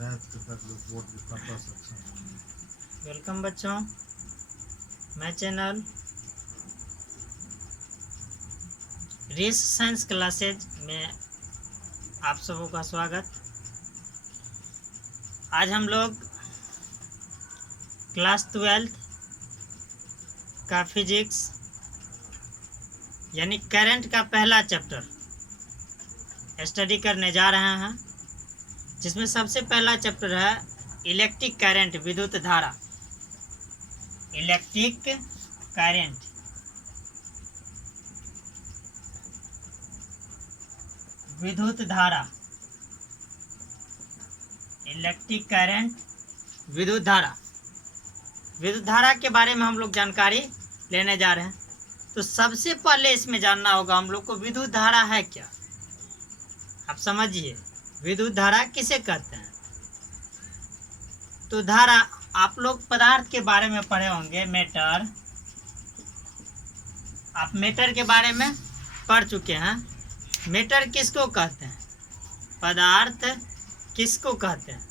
Welcome बच्चों, मैं channel race science classes में आप सबों का स्वागत। आज हम लोग क्लास 12 का फिजिक्स यानी करंट का पहला चैप्टर स्टडी करने जा रहे हैं, जिसमें सबसे पहला चैप्टर है इलेक्ट्रिक करंट, विद्युत धारा। इलेक्ट्रिक करंट, विद्युत धारा। इलेक्ट्रिक करंट, विद्युत धारा। विद्युत धारा के बारे में हम लोग जानकारी लेने जा रहे हैं। तो सबसे पहले इसमें जानना होगा हम लोग को विद्युत धारा है क्या। आप समझिए, विद्युत धारा किसे कहते हैं। तो धारा, आप लोग पदार्थ के बारे में पढ़े होंगे, मेटर। आप मेटर के बारे में पढ़ चुके हैं। मेटर किसको कहते हैं, पदार्थ किसको कहते हैं।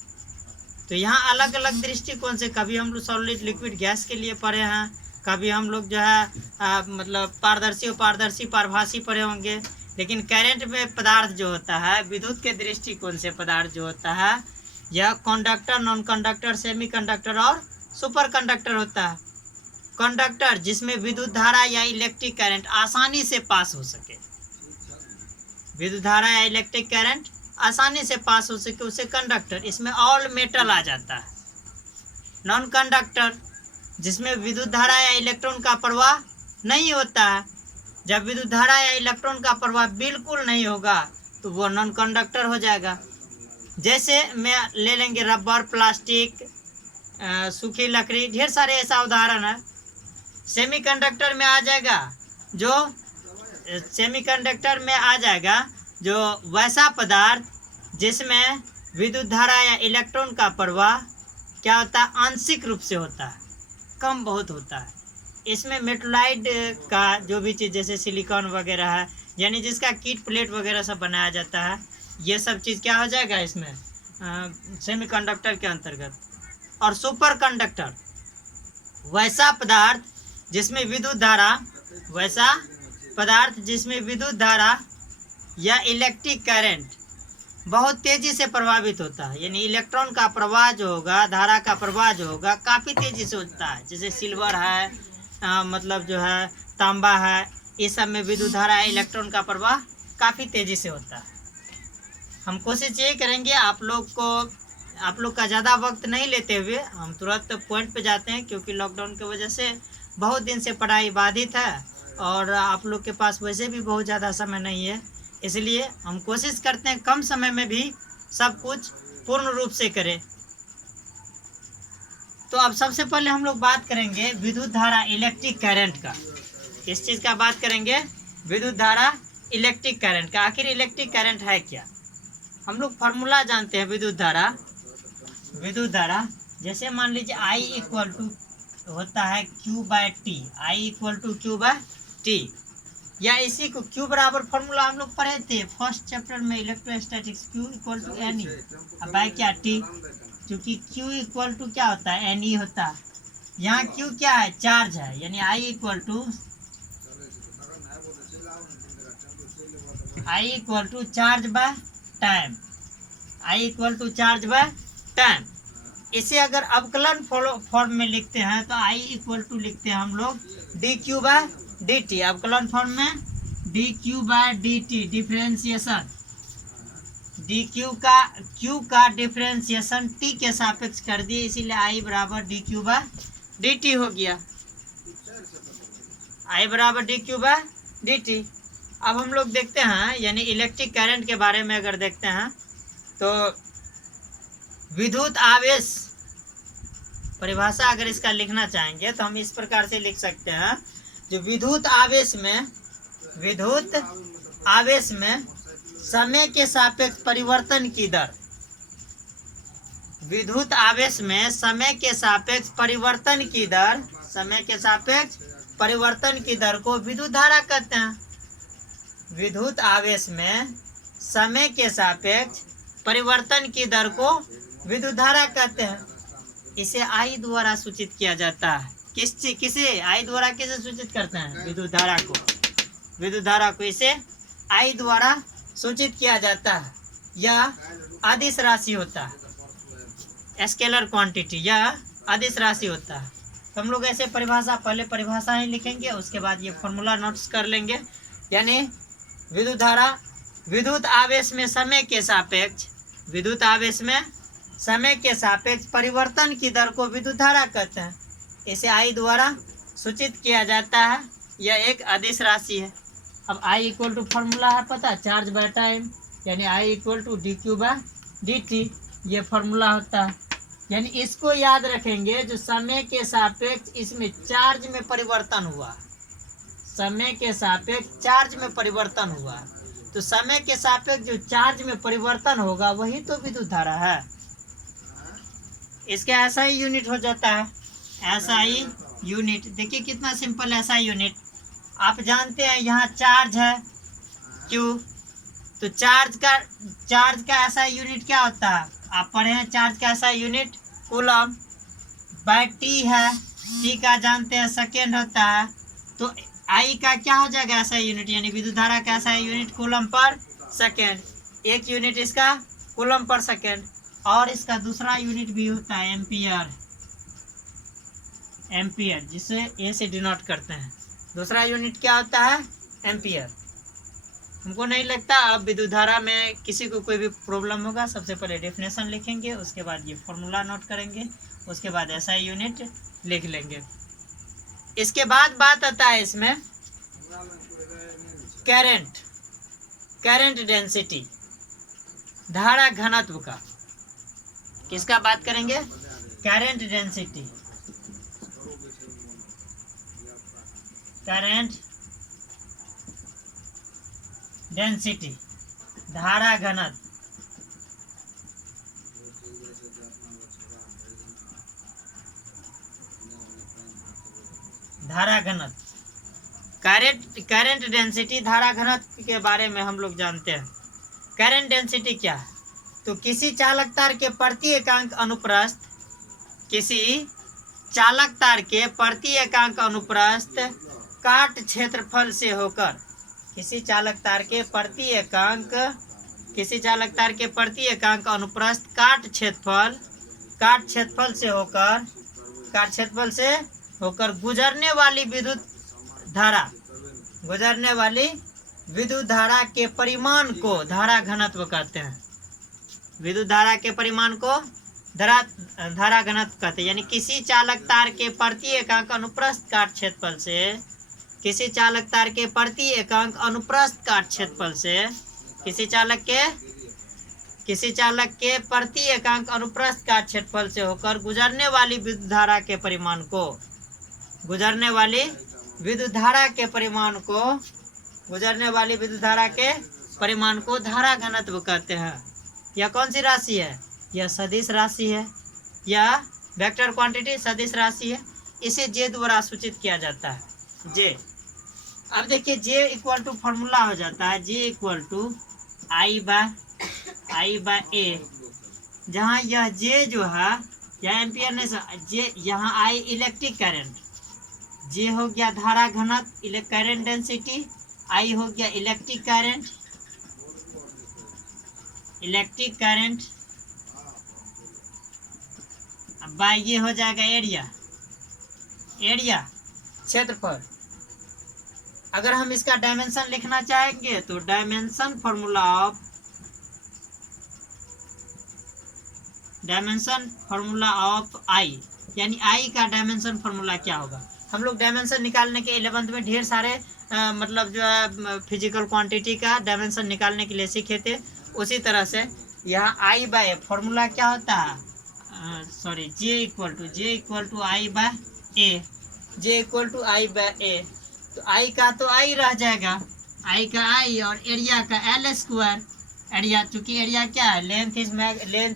तो यहाँ अलग अलग दृष्टिकोण से, कभी हम लोग सॉलिड लिक्विड गैस के लिए पढ़े हैं, कभी हम लोग जो है मतलब पारदर्शी अपारदर्शी पारभासी पढ़े होंगे। लेकिन करंट में पदार्थ जो होता है, विद्युत के दृष्टिकोण से पदार्थ जो होता है, यह conductor, non conductor, semi conductor और सुपर कंडक्टर होता है। कंडक्टर जिसमें विद्युत धारा या इलेक्ट्रिक करंट आसानी से पास हो सके, विद्युत धारा या इलेक्ट्रिक करंट आसानी से पास हो सके, उसे कंडक्टर। इसमें ऑल मेटल आ जाता है। नॉन कंडक्टर जिसमें विद्युत धारा या इलेक्ट्रॉन का प्रवाह नहीं होता है। जब विद्युत धारा या इलेक्ट्रॉन का प्रवाह बिल्कुल नहीं होगा तो वो नॉन कंडक्टर हो जाएगा। जैसे मैं ले लेंगे रबर, प्लास्टिक, सूखी लकड़ी, ढेर सारे ऐसा उदाहरण है। सेमीकंडक्टर में आ जाएगा जो सेमीकंडक्टर में आ जाएगा जो वैसा पदार्थ जिसमें विद्युत धारा या इलेक्ट्रॉन का प्रवाह क्या होता है, आंशिक रूप से होता है, कम बहुत होता है। इसमें मेटलाइड का जो भी चीज़ जैसे सिलिकॉन वगैरह है, यानी जिसका कीट प्लेट वगैरह सब बनाया जाता है, ये सब चीज़ क्या हो जाएगा इसमें सेमीकंडक्टर के अंतर्गत। और सुपर कंडक्टर वैसा पदार्थ जिसमें विद्युत धारा, वैसा पदार्थ जिसमें विद्युत धारा या इलेक्ट्रिक करंट बहुत तेज़ी से प्रभावित होता है। यानी इलेक्ट्रॉन का प्रवाह जो होगा, धारा का प्रवाह जो होगा, काफ़ी तेज़ी से होता है। जैसे सिल्वर है, मतलब जो है तांबा है, इस सब में विद्युत धारा इलेक्ट्रॉन का प्रवाह काफ़ी तेज़ी से होता है। हम कोशिश ये करेंगे आप लोग का ज़्यादा वक्त नहीं लेते हुए हम तुरंत पॉइंट पे जाते हैं, क्योंकि लॉकडाउन की वजह से बहुत दिन से पढ़ाई बाधित है और आप लोग के पास वैसे भी बहुत ज़्यादा समय नहीं है। इसलिए हम कोशिश करते हैं कम समय में भी सब कुछ पूर्ण रूप से करें। तो अब सबसे पहले हम लोग बात करेंगे विद्युत धारा, इलेक्ट्रिक करंट का। किस चीज़ का बात करेंगे, विद्युत धारा, इलेक्ट्रिक करंट का। आखिर इलेक्ट्रिक करंट है क्या। हम लोग फार्मूला जानते हैं विद्युत धारा। विद्युत धारा जैसे मान लीजिए I इक्वल टू होता है Q/T, I equal to Q/T, या इसी को Q बराबर फार्मूला हम लोग पढ़े थे फर्स्ट चैप्टर में electrostatics, Q equal to NE। अब बाय क्या T, क्योंकि Q इक्वल टू क्या होता है, NE होता है। यहाँ Q क्या है, चार्ज है, यानी I equal to charge by time, I equal to charge by time. इसे अगर अवकलन फॉर्म में लिखते हैं तो I इक्वल टू लिखते हैं हम लोग dQ/dt। अवकलन फॉर्म में dQ/dt, डिफरेंशिएशन Q का डिफरेंशिएशन T के सापेक्ष कर दिए, इसीलिए I बराबर dQ/dt हो गया। I बराबर dQ/dt। अब हम लोग देखते हैं, यानी इलेक्ट्रिक करंट के बारे में अगर देखते हैं तो विद्युत आवेश, परिभाषा अगर इसका लिखना चाहेंगे तो हम इस प्रकार से लिख सकते हैं, जो विद्युत आवेश में समय के सापेक्ष परिवर्तन की दर, विद्युत आवेश में समय के सापेक्ष परिवर्तन की दर, समय के सापेक्ष परिवर्तन की दर को विद्युत धारा कहते हैं। विद्युत आवेश में समय के सापेक्ष परिवर्तन की दर को विद्युत धारा कहते हैं। इसे आई द्वारा सूचित किया जाता है। किसे आई द्वारा किसे सूचित करते हैं? विद्युत धारा को। विद्युत धारा को इसे आई द्वारा सूचित किया जाता है। यह अदिश राशि होता है, स्केलर क्वांटिटी, यह अदिश राशि होता है। तो हम लोग ऐसे परिभाषा, पहले परिभाषाएं लिखेंगे, उसके बाद ये फॉर्मूला नोट्स कर लेंगे। यानी विद्युत धारा विद्युत आवेश में समय के सापेक्ष, विद्युत आवेश में समय के सापेक्ष परिवर्तन की दर को विद्युत धारा कहते हैं। इसे आई द्वारा सूचित किया जाता है। यह एक अदिश राशि है। अब आई इक्वल टू फॉर्मूला है पता, चार्ज बाय टाइम, यानी I equal to D Q by D T, ये फॉर्मूला होता है। यानी इसको याद रखेंगे, जो समय के सापेक्ष इसमें चार्ज में परिवर्तन हुआ, समय के सापेक्ष चार्ज में परिवर्तन हुआ, तो समय के सापेक्ष जो चार्ज में परिवर्तन होगा वही तो विद्युत धारा है। इसका एसआई यूनिट हो जाता है, एसआई यूनिट। देखिए कितना सिंपल एसआई यूनिट। आप जानते हैं यहाँ चार्ज है क्यू, तो चार्ज का एसआई यूनिट क्या होता है? आप पढ़े हैं चार्ज का SI unit coulomb by T है, टी का जानते हैं सेकेंड होता है। तो आई का क्या हो जाएगा एसआई यूनिट, यानी विद्युत धारा का SI unit coulomb per second. एक यूनिट इसका कूलम पर सेकेंड, और इसका दूसरा यूनिट भी होता है एम्पियर, एम्पियर जिसे ए से डिनोट करते हैं। दूसरा यूनिट क्या होता है? एम्पियर। हमको नहीं लगता अब विद्युत धारा में किसी को कोई भी प्रॉब्लम होगा। सबसे पहले डेफिनेशन लिखेंगे, उसके बाद ये फॉर्मूला नोट करेंगे, उसके बाद एसआई यूनिट लिख लेंगे। इसके बाद बात आता है इसमें करंट डेंसिटी, धारा घनत्व का। किसका बात करेंगे? करंट डेंसिटी, करंट डेंसिटी, धारा घनत्व। धारा घनत्व, करंट डेंसिटी, धारा घनत्व के बारे में हम लोग जानते हैं। करंट डेंसिटी क्या है? तो किसी चालक तार के प्रति एकांक अनुप्रस्थ, किसी चालक तार के प्रति एकांक अनुप्रस्थ काट क्षेत्रफल से होकर, किसी चालक तार के प्रति एकांक अनुप्रस्थ काट क्षेत्रफल से होकर गुजरने वाली विद्युत धारा के परिमाण को धारा घनत्व कहते हैं। विद्युत धारा के परिमाण को धारा घनत्व कहते हैं। यानी किसी चालक तार के प्रति एकांक अनुप्रस्थ काट क्षेत्रफल से, किसी चालक तार के प्रति एकांक अनुप्रस्थ काट क्षेत्रफल से, किसी चालक के प्रति एकांक अनुप्रस्थ काट क्षेत्रफल से होकर गुजरने वाली विद्युत धारा के परिमाण को, गुजरने वाली विद्युत धारा के परिमाण को धारा घनत्व कहते हैं। यह कौन सी राशि है? यह सदिश राशि है, यह वेक्टर क्वांटिटी सदिश राशि है। इसे जे द्वारा सूचित किया जाता है, जे। अब देखिए जे इक्वल टू फॉर्मूला हो जाता है, J equal to I by ए, जहाँ यह जे जो है, यह एम्पियर नहीं, जे यहाँ आई इलेक्ट्रिक करंट, जे हो गया धारा घनत्व करंट डेंसिटी, आई हो गया इलेक्ट्रिक करंट, अब बाय ये हो जाएगा एरिया क्षेत्रफल। अगर हम इसका डायमेंशन लिखना चाहेंगे तो डायमेंशन फॉर्मूला ऑफ आई, यानी आई का डायमेंशन फॉर्मूला क्या होगा? हम लोग डायमेंशन निकालने के 11th में ढेर सारे मतलब जो है फिजिकल क्वांटिटी का डायमेंशन निकालने के लिए सीखे थे। उसी तरह से यहाँ आई बाय फॉर्मूला क्या होता है? J equal to I by ए। तो आई का तो आई रह जाएगा, आई का आई, और एरिया का एल स्क्वायर। एरिया, चूंकि एरिया क्या है? लेंथ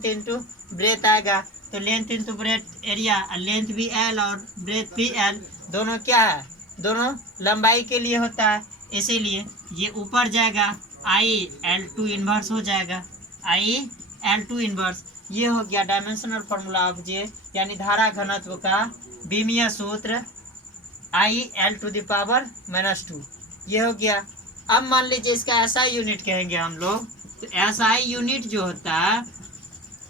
इंटू ब्रेथ आएगा, तो length into breadth area, length भी एल और ब्रेथ भी एल, दोनों क्या है? दोनों लंबाई के लिए होता है। इसीलिए ये ऊपर जाएगा, आई L2 इन्वर्स हो जाएगा, आई L2 इन्वर्स। ये हो गया डायमेंशनल फॉर्मूला ऑफ जे, यानी धारा घनत्व का बीमीय सूत्र IL⁻²। ये हो गया। अब मान लीजिए इसका एसआई यूनिट कहेंगे हम लोग, तो एसआई यूनिट जो होता है,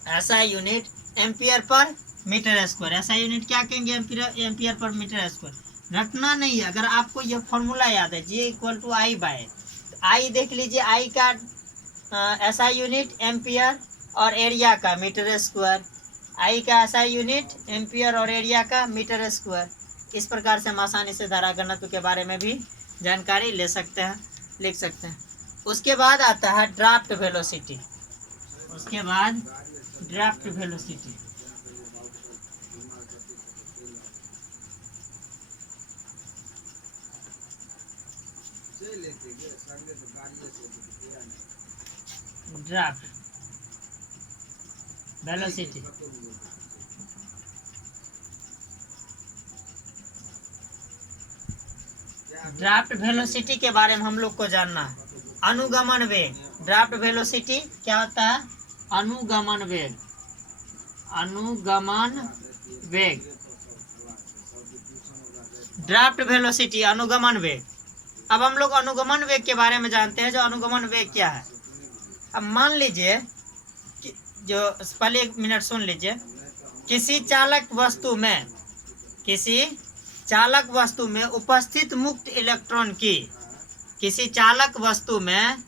SI unit ampere per metre square. SI unit क्या कहेंगे? Ampere per metre square. रखना नहीं है, अगर आपको यह फॉर्मूला याद है G = I बाय, आई देख लीजिए, आई का एसआई यूनिट एम्पियर और एरिया का मीटर स्क्वायर, आई का एसआई यूनिट एम्पियर और एरिया का मीटर स्क्वायर। इस प्रकार से हम आसानी से धारा घनत्व के बारे में भी जानकारी ले सकते हैं, लिख सकते हैं। उसके बाद आता है ड्राफ्ट वेलोसिटी। उसके बाद draft velocity, draft velocity draft velocity के बारे में हम लोग को जानना है। अनुगमन वेग, ड्राफ्ट वेलोसिटी क्या होता है? अनुगमन वेग, अनुगमन वेग, ड्राफ्ट वेलोसिटी अनुगमन वेग। अब हम लोग अनुगमन वेग के बारे में जानते हैं। जो अनुगमन वेग क्या है, अब मान लीजिए कि जो पहले 1 मिनट सुन लीजिए। किसी चालक वस्तु में, किसी चालक वस्तु में उपस्थित मुक्त इलेक्ट्रॉन की, किसी चालक वस्तु में,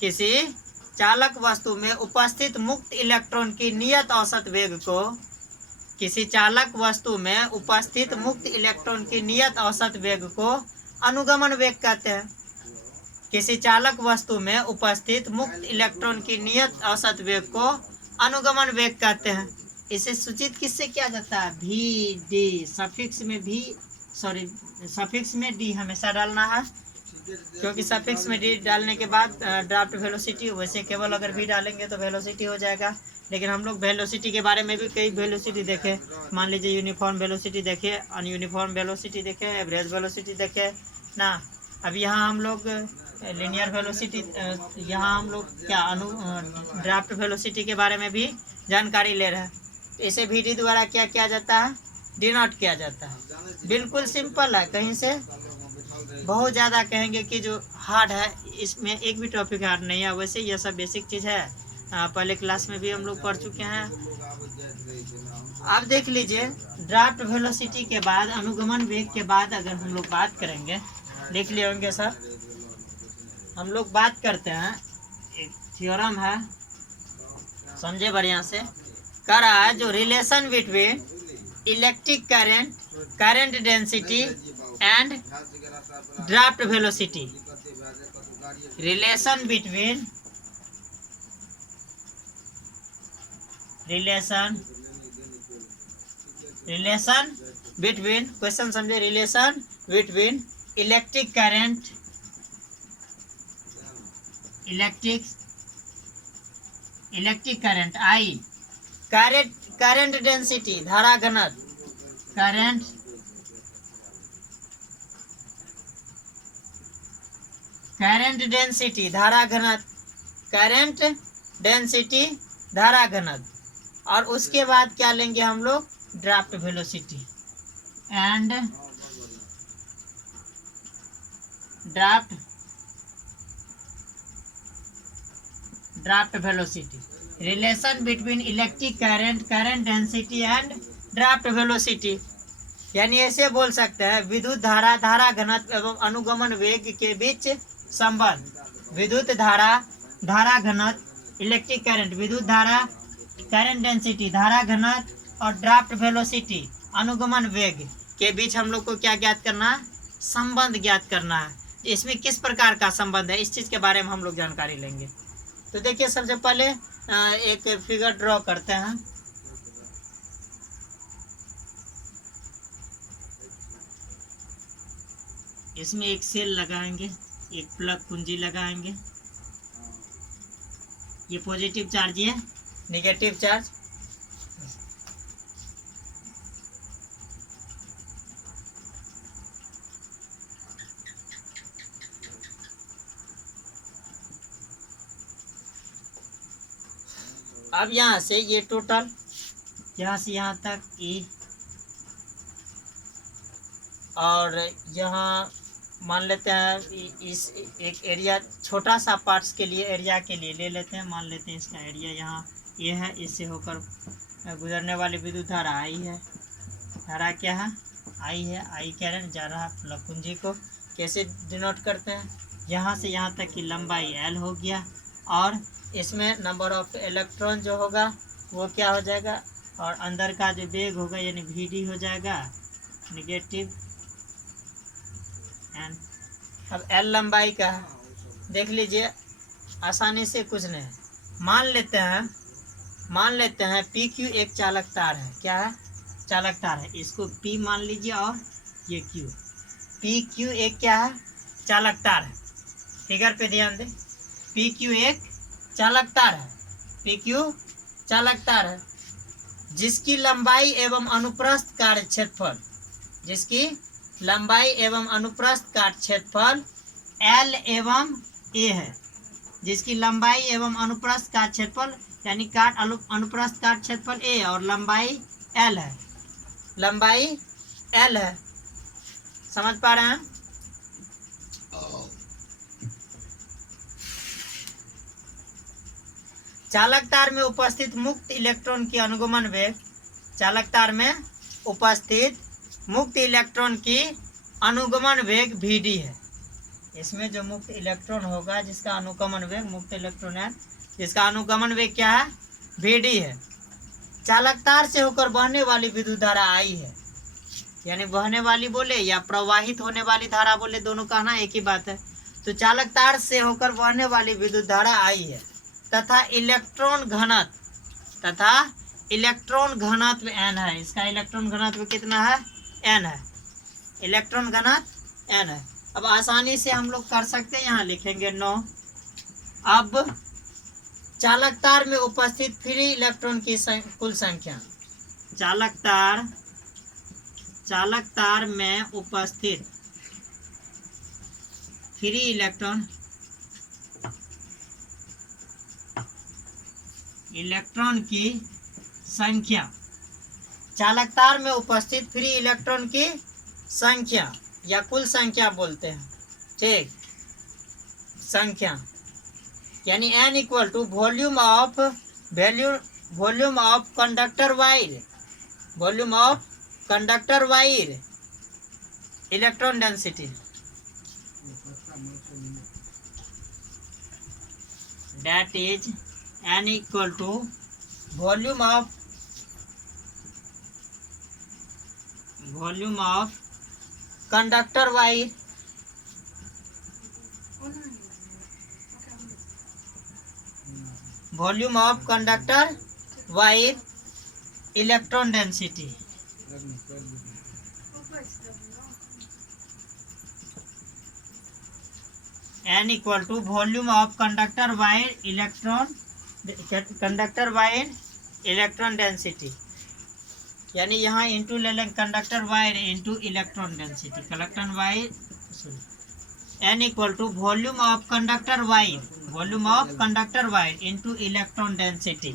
किसी चालक वस्तु में उपस्थित मुक्त इलेक्ट्रॉन की नियत औसत वेग को, किसी चालक वस्तु में उपस्थित मुक्त इलेक्ट्रॉन की नियत औसत वेग को अनुगमन वेग कहते हैं। किसी चालक वस्तु में उपस्थित मुक्त इलेक्ट्रॉन की नियत औसत वेग को अनुगमन वेग कहते हैं। इसे सूचित किससे किया जाता है? भी डी, सफिक्स में भी, सॉरी सफिक्स में डी हमेशा डालना है, क्योंकि सफिक्स में डी डालने के बाद ड्राफ्ट वेलोसिटी, वैसे केवल अगर भी डालेंगे तो वेलोसिटी हो जाएगा। लेकिन हम लोग वेलोसिटी के बारे में भी कई वेलोसिटी देखे, मान लीजिए यूनिफॉर्म वेलोसिटी देखे, अनयूनिफॉर्म वेलोसिटी देखे, एवरेज वेलोसिटी देखे ना। अब यहाँ हम लोग लिनियर वेलोसिटी, यहाँ हम लोग क्या ड्राफ्ट वेलोसिटी के बारे में भी जानकारी ले रहे हैं। तो इसे भी डी द्वारा क्या किया जाता है? डिनोट किया जाता है। बिल्कुल सिंपल है, कहीं से बहुत ज़्यादा कहेंगे कि जो हार्ड है, इसमें एक भी टॉपिक हार्ड नहीं है। वैसे यह सब बेसिक चीज़ है, पहले क्लास में भी हम लोग पढ़ चुके हैं। अब देख लीजिए, ड्राफ्ट वेलोसिटी के बाद, अनुगमन वेग के बाद अगर हम लोग बात करेंगे, देख लिए होंगे सर, हम लोग बात करते हैं, एक थ्योरम है, समझे बढ़िया से, कह रहा है जो relation between electric current, current density and draft velocity, relation between, relation between, question समझे, relation between electric current, electric current I, current density धारा घनत्व, करंट डेंसिटी धारा घनत्व, करंट डेंसिटी धारा घनत्व, और उसके बाद क्या लेंगे हम लोग? Draft velocity and draft velocity, relation between electric current, current density and draft velocity. यानी ऐसे बोल सकते हैं, विद्युत धारा, धारा घनत्व एवं अनुगमन वेग के बीच संबंध। विद्युत धारा, धारा घनत्व, इलेक्ट्रिक करंट, विद्युत धारा, करंट डेंसिटी धारा घनत्व, और ड्राफ्ट वेलोसिटी अनुगमन वेग के बीच हम लोग को क्या ज्ञात करना है? संबंध ज्ञात करना है। इसमें किस प्रकार का संबंध है, इस चीज के बारे में हम लोग जानकारी लेंगे। तो देखिए, सबसे पहले एक फिगर ड्रॉ करते हैं। इसमें एक सेल लगाएंगे, एक प्लग कुंजी लगाएंगे। ये पॉजिटिव चार्ज, ये नेगेटिव चार्ज। अब यहाँ से ये टोटल यहाँ से यहाँ तक E, और यहाँ मान लेते हैं इस एक एरिया छोटा सा पार्ट्स के लिए एरिया के लिए ले लेते हैं। मान लेते हैं इसका एरिया यहाँ ये है, इससे होकर गुजरने वाली विद्युत धारा आई है। धारा क्या है? आई है। आई क्या है? जा रहा है कुंजी को कैसे डिनोट करते हैं? यहाँ से यहाँ तक की लंबाई L हो गया, और इसमें नंबर ऑफ इलेक्ट्रॉन जो होगा वो क्या हो जाएगा, और अंदर का जो वेग होगा यानी VD हो जाएगा निगेटिव N। अब L लंबाई का है, देख लीजिए आसानी से, कुछ नहीं, मान लेते हैं PQ एक चालक तार है। क्या है? चालक तार है। इसको P मान लीजिए और ये Q। PQ एक क्या है? चालक तार है। फिगर पे ध्यान दें, PQ एक चालक तार है। PQ चालक तार है जिसकी लंबाई एवं अनुप्रस्थ कार्य क्षेत्रफल, जिसकी लंबाई एवं अनुप्रस्थ काट क्षेत्रफल L एवं A है। जिसकी लंबाई एवं अनुप्रस्थ काट क्षेत्रफल यानी काट अनुप्रस्थ काट क्षेत्रफल A और लंबाई L है। लंबाई L है। समझ पा रहे हैं? चालक तार में उपस्थित मुक्त इलेक्ट्रॉन की अनुगमन वेग, चालक तार में उपस्थित मुक्त इलेक्ट्रॉन की अनुगमन वेग VD है। इसमें जो मुक्त इलेक्ट्रॉन होगा जिसका अनुगमन वेग, मुक्त इलेक्ट्रॉन है जिसका अनुगमन वेग क्या है? VD है। चालक तार से होकर बहने वाली विद्युत धारा I है, यानी बहने वाली बोले या प्रवाहित होने वाली धारा बोले, दोनों कहना एक ही बात है। तो चालक तार से होकर बहने वाली विद्युत धारा I है तथा इलेक्ट्रॉन घनत्व N है। इसका इलेक्ट्रॉन घनत्व कितना है? N है। इलेक्ट्रॉन घनत्व N है। अब आसानी से हम लोग कर सकते हैं, यहाँ लिखेंगे 9। अब चालक तार में उपस्थित फ्री इलेक्ट्रॉन की कुल संख्या, चालक तार में उपस्थित फ्री इलेक्ट्रॉन की संख्या, चालक तार में उपस्थित फ्री इलेक्ट्रॉन की संख्या या कुल संख्या बोलते हैं। ठीक, संख्या यानी N equal to volume of conductor wire, electron density, that is N equal to volume of conductor wire, volume of conductor wire, electron density। N equal to volume of conductor wire electron density, यानी यहाँ into ले लें conductor wire into electron density, conductor wire N equal to volume of conductor wire into electron density.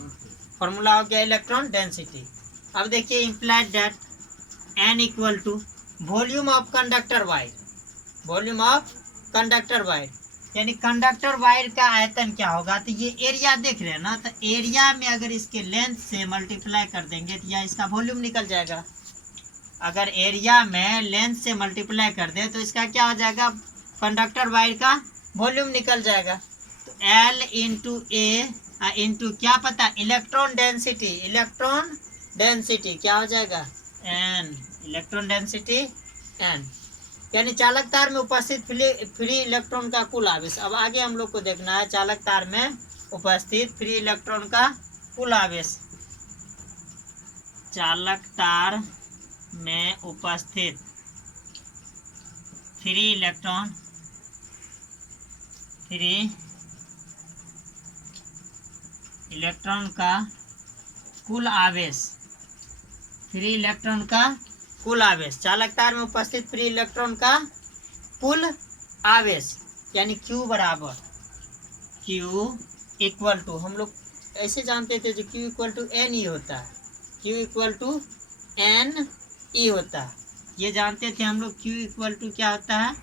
Formula हो गया electron density. अब देखिए implied that N equal to volume of conductor wire, यानी conductor wire का आयतन क्या होगा? तो ये एरिया देख रहे हैं ना, तो एरिया में अगर इसके लेंथ से मल्टीप्लाई कर देंगे तो या इसका वॉल्यूम निकल जाएगा। अगर एरिया में लेंथ से मल्टीप्लाई कर दे तो इसका क्या हो जाएगा? कंडक्टर वायर का वॉल्यूम निकल जाएगा। तो L इंटू A इंटू क्या पता, इलेक्ट्रॉन डेंसिटी क्या हो जाएगा? N, इलेक्ट्रॉन डेंसिटी N, यानी चालक तार में उपस्थित फ्री इलेक्ट्रॉन का कुल आवेश। अब आगे हम लोग को देखना है चालक तार में उपस्थित फ्री इलेक्ट्रॉन का कुल आवेश। चालक तार में उपस्थित फ्री इलेक्ट्रॉन का कुल आवेश, चालक तार में उपस्थित फ्री इलेक्ट्रॉन का कुल आवेश, यानी Q बराबर Q इक्वल टू, हम लोग ऐसे जानते थे जो Q equal to N E होता है, Q equal to N E होता है, ये जानते थे हम लोग। Q इक्वल टू क्या होता है,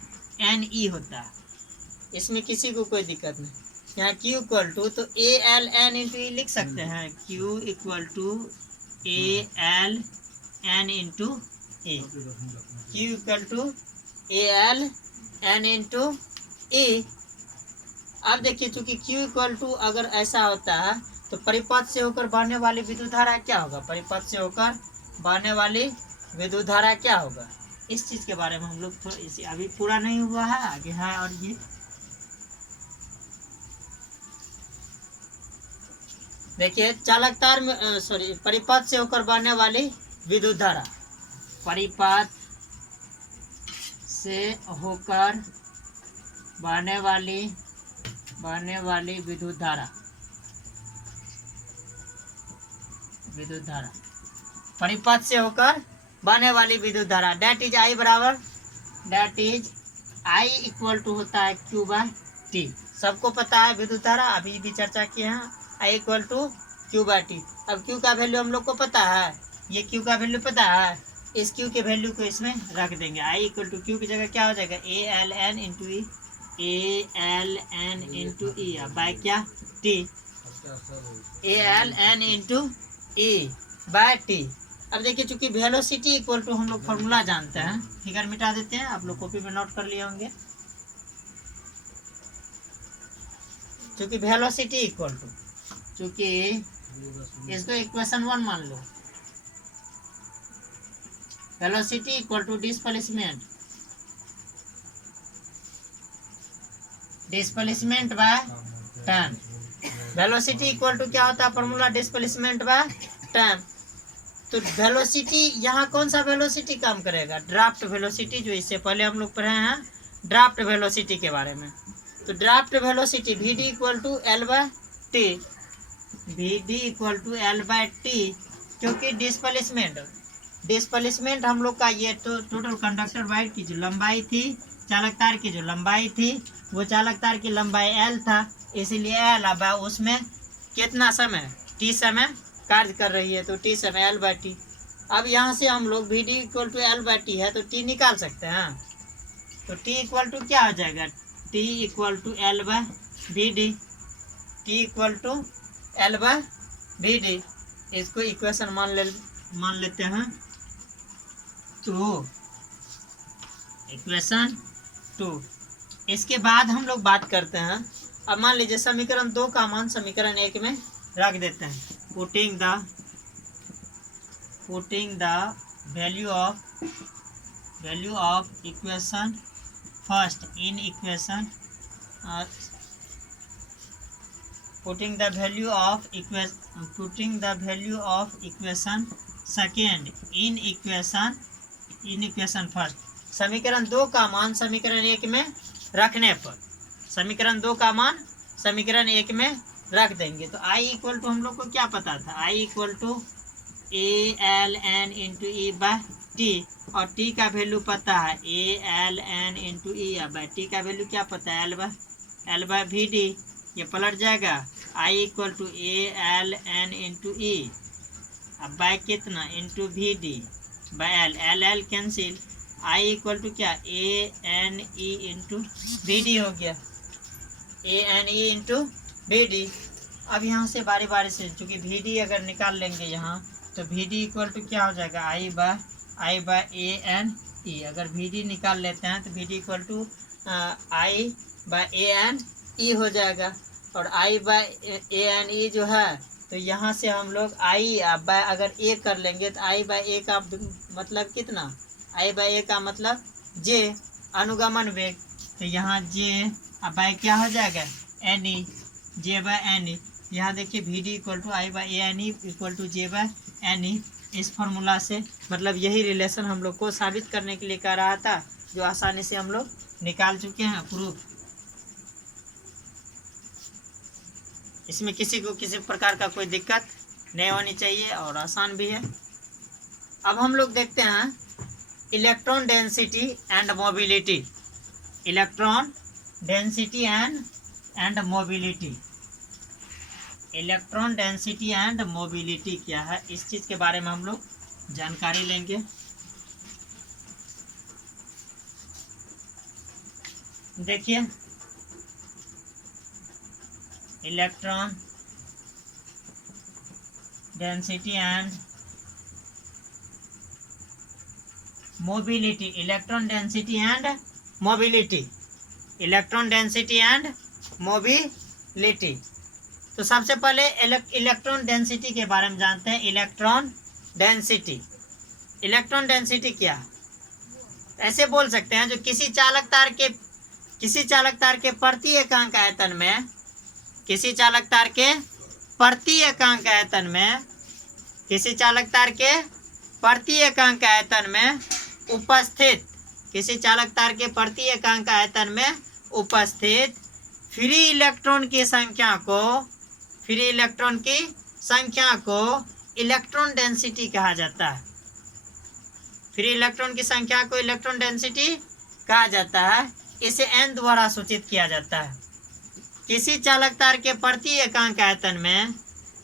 एन ई होता है, इसमें किसी को कोई दिक्कत नहीं। यहाँ Q इक्वल टू तो A L N into E लिख सकते हैं, Q equal to A L N into A, Q equal to A L N into A. अब देखिए चूंकि Q इक्वल टू अगर ऐसा होता है तो परिपथ से होकर बहने वाली विद्युत धारा क्या होगा, परिपथ से होकर बहने वाली विद्युत धारा क्या होगा, इस चीज के बारे में हम लोग थोड़ा, इसे अभी पूरा नहीं हुआ है, आगे है। और ये देखिए चालकतार में परिपथ से होकर बहने वाली विद्युत धारा, परिपथ से होकर बहने वाली विद्युत धारा, परिपथ से होकर बहने वाली विद्युत धारा, डेट इज आई बराबर, that is I equal to होता है Q बाय टी। सबको पता है विद्युत धारा, अभी भी चर्चा किए हैं, I equal to Q by T. अब Q का वैल्यू हम लोग को पता है, ये Q का वैल्यू पता है, इस Q के वैल्यू को इसमें रख देंगे। आई इक्वल टू Q की जगह क्या हो जाएगा, A L N into E, A L N into E by क्या, T, A L N into E by T. अब देखिए चूंकि वेलोसिटी इक्वल टू हम लोग फॉर्मूला जानते हैं, फिगर मिटा देते हैं, आप लोग कॉपी में नोट कर लिए होंगे। चूंकि वेलोसिटी इक्वल टू, चूंकि इसको इक्वेशन 1 मान लो, velocity equal to displacement by time. Velocity equal to क्या होता है फॉर्मूला, डिस्प्लेसमेंट बाय टाइम। तो वेलोसिटी यहाँ कौन सा वेलोसिटी काम करेगा, ड्राफ्ट वेलोसिटी, जो इससे पहले हम लोग पढ़े हैं ड्राफ्ट वेलोसिटी के बारे में। तो drift velocity V D equal to L by T, V D equal to L by T, क्योंकि डिस्प्लेसमेंट हम लोग का ये तो टोटल कंडक्टर वायर की जो लंबाई थी, चालक तार की जो लंबाई थी, वो चालक तार की लंबाई एल था, इसीलिए एल अब उसमें कितना समय, टी समय कार्य कर रही है, तो टी समय एल बाय टी। अब यहाँ से हम लोग V D equal to L by T है तो टी निकाल सकते हैं, तो टी इक्वल टू क्या हो जाएगा, T equal to L by V D, T equal to L by V D. इसको इक्वेशन मान लेते हैं, तो इक्वेशन 2। इसके बाद हम लोग बात करते हैं, अब मान लीजिए समीकरण 2 का मान समीकरण 1 में रख देते हैं, putting the value of equation first in equation, putting the value of equation second in equation first. समीकरण 2 का मान समीकरण 1 में रखने पर, समीकरण 2 का मान समीकरण 1 में रख देंगे, तो आई इक्वल टू हम लोग को क्या पता था, I equal to A L N into E by T, और टी का वैल्यू पता है A L N into E by T का वैल्यू क्या पता है, एल बाय वी डी, ये पलट जाएगा, I equal to A L N into E अब बाय कितना, into V D by L L cancel, I equal to क्या, A N E into V D हो गया, A N E into V D. अब यहाँ से बारी बारी से, चूँकि वी डी अगर निकाल लेंगे यहाँ, तो वी डी इक्वल टू क्या हो जाएगा, आई बाय ए एन ई। अगर वी डी निकाल लेते हैं तो V D equal to I by A N E हो जाएगा, और आई बाय ए एन ई जो है, तो यहाँ से हम लोग आई बाय अगर ए कर लेंगे तो आई बाय ए का मतलब कितना, आई बाय ए का मतलब जे अनुगमन वेग, तो यहाँ जे बाय क्या हो जाएगा, N E, J by N E. यहाँ देखिए V D equal to I by A N E equal to J by N E. इस फॉर्मूला से मतलब यही रिलेशन हम लोग को साबित करने के लिए कह रहा था, जो आसानी से हम लोग निकाल चुके हैं प्रूफ। इसमें किसी को किसी प्रकार का कोई दिक्कत नहीं होनी चाहिए और आसान भी है। अब हम लोग देखते हैं electron density and mobility, electron density and mobility. Electron density and mobility क्या है, इस चीज के बारे में हम लोग जानकारी लेंगे। देखिए, electron density and mobility, electron density and mobility, electron density and mobility. तो सबसे पहले इलेक्ट्रॉन डेंसिटी के बारे में जानते हैं। इलेक्ट्रॉन डेंसिटी, इलेक्ट्रॉन डेंसिटी क्या, ऐसे बोल सकते हैं जो किसी चालक तार के प्रति एकांक आयतन में, किसी चालक तार के प्रति एकांक आयतन में, किसी चालक तार के प्रति एकांक आयतन में उपस्थित, किसी चालक तार के प्रति एकांक आयतन में उपस्थित फ्री इलेक्ट्रॉन की संख्या को, फ्री इलेक्ट्रॉन की संख्या को इलेक्ट्रॉन डेंसिटी कहा जाता है। फ्री इलेक्ट्रॉन की संख्या को इलेक्ट्रॉन डेंसिटी कहा जाता है। इसे n द्वारा सूचित किया जाता है। किसी चालक तार के प्रति एकांक आयतन में,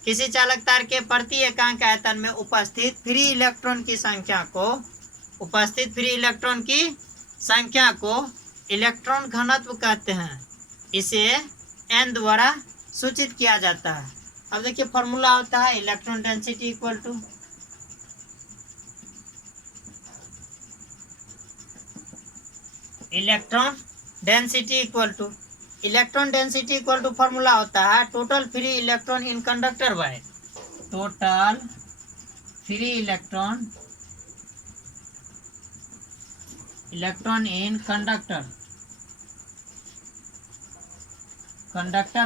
किसी चालक तार के प्रति एकांक आयतन में उपस्थित फ्री इलेक्ट्रॉन की संख्या को, उपस्थित फ्री इलेक्ट्रॉन की संख्या को इलेक्ट्रॉन घनत्व कहते हैं। इसे n द्वारा सूचित किया जाता है। अब देखिए फॉर्मूला होता है electron density equal to electron density equal to formula होता है total free electron in conductor wire, total free electron in conductor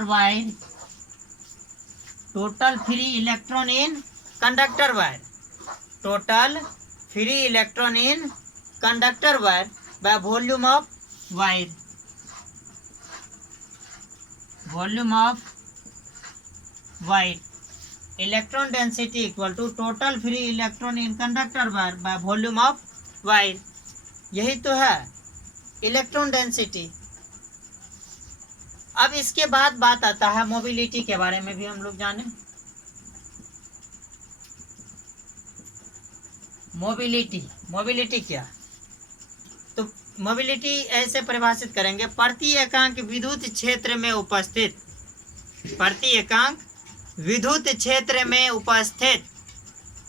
wire, total free electron in conductor wire, total free electron in conductor wire by volume of wire, volume of wire, electron density equal to total free electron in conductor wire by volume of wire। यही तो है electron density. अब इसके बाद बात आता है mobility के बारे में भी हम लोग जाने। मोबिलिटी क्या, तो मोबिलिटी ऐसे परिभाषित करेंगे, प्रति एकांक विद्युत क्षेत्र में उपस्थित, प्रति एकांक विद्युत क्षेत्र में उपस्थित,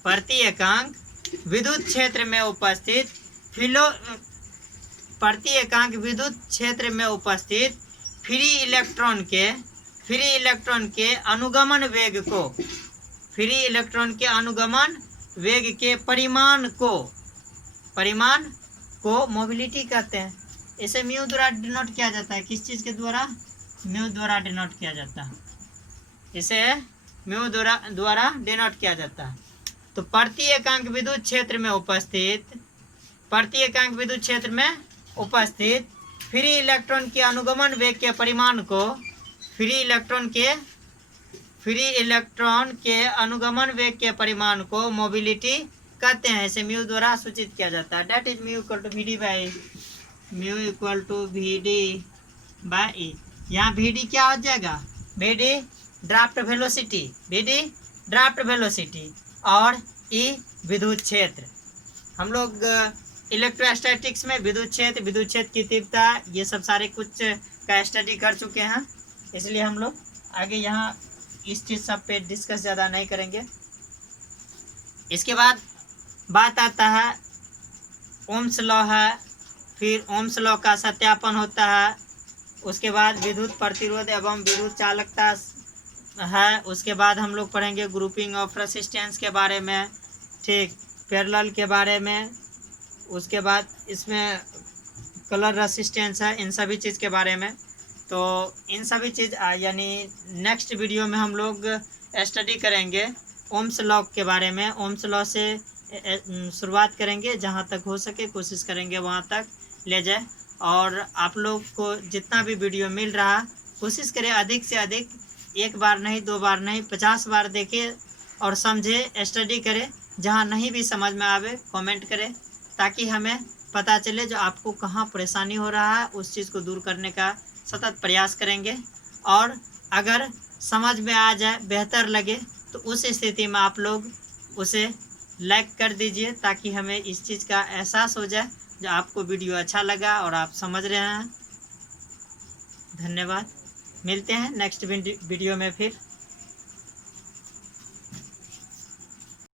प्रति एकांक विद्युत क्षेत्र में उपस्थित प्रति एकांक विद्युत क्षेत्र में उपस्थित फ्री इलेक्ट्रॉन के अनुगमन वेग को, फ्री इलेक्ट्रॉन के अनुगमन वेग के परिमाण को मोबिलिटी कहते हैं। इसे म्यू द्वारा डिनोट किया जाता है। किस चीज़ के द्वारा? म्यू द्वारा डिनोट किया जाता है। इसे म्यू द्वारा डिनोट किया जाता है। तो प्रति एकांक विद्युत क्षेत्र में उपस्थित, प्रति एकांक विद्युत क्षेत्र में उपस्थित फ्री इलेक्ट्रॉन के अनुगमन वेग के परिमाण को, फ्री इलेक्ट्रॉन के अनुगमन वेग के परिमाण को मोबिलिटी कहते हैं। इसे म्यू द्वारा सूचित किया जाता है। That is mu equal to V D by E. यहाँ वी डी क्या हो जाएगा? वी डी ड्राफ्ट वेलोसिटी, और ई विद्युत क्षेत्र। हम लोग इलेक्ट्रोस्टैटिक्स में विद्युत क्षेत्र की तीव्रता, ये सब सारे कुछ का स्टडी कर चुके हैं, इसलिए हम लोग आगे यहाँ इस चीज़ सब पे डिस्कस ज़्यादा नहीं करेंगे। इसके बाद बात आता है ओम्स लॉ है, फिर ओम्स लॉ का सत्यापन होता है। उसके बाद विद्युत प्रतिरोध एवं विद्युत चालकता है। उसके बाद हम लोग पढ़ेंगे ग्रुपिंग ऑफ रेसिस्टेंस के बारे में, ठीक, पैरेलल के बारे में। उसके बाद इसमें कलर रेसिस्टेंस है, इन सभी चीज़ के बारे में। तो इन सभी चीज़ यानी नेक्स्ट वीडियो में हम लोग स्टडी करेंगे ओम्स लॉ के बारे में। ओम्स लॉ से शुरुआत करेंगे, जहाँ तक हो सके कोशिश करेंगे वहाँ तक ले जाए। और आप लोग को जितना भी वीडियो मिल रहा, कोशिश करें अधिक से अधिक, एक बार नहीं, 2 बार नहीं, 50 बार देखें और समझे, स्टडी करें। जहाँ नहीं भी समझ में आवे कमेंट करें, ताकि हमें पता चले जो आपको कहाँ परेशानी हो रहा है, उस चीज़ को दूर करने का सतत प्रयास करेंगे। और अगर समझ में आ जाए, बेहतर लगे, तो उस स्थिति में आप लोग उसे लाइक कर दीजिए ताकि हमें इस चीज़ का एहसास हो जाए जो आपको वीडियो अच्छा लगा और आप समझ रहे हैं। धन्यवाद। मिलते हैं नेक्स्ट वीडियो में फिर।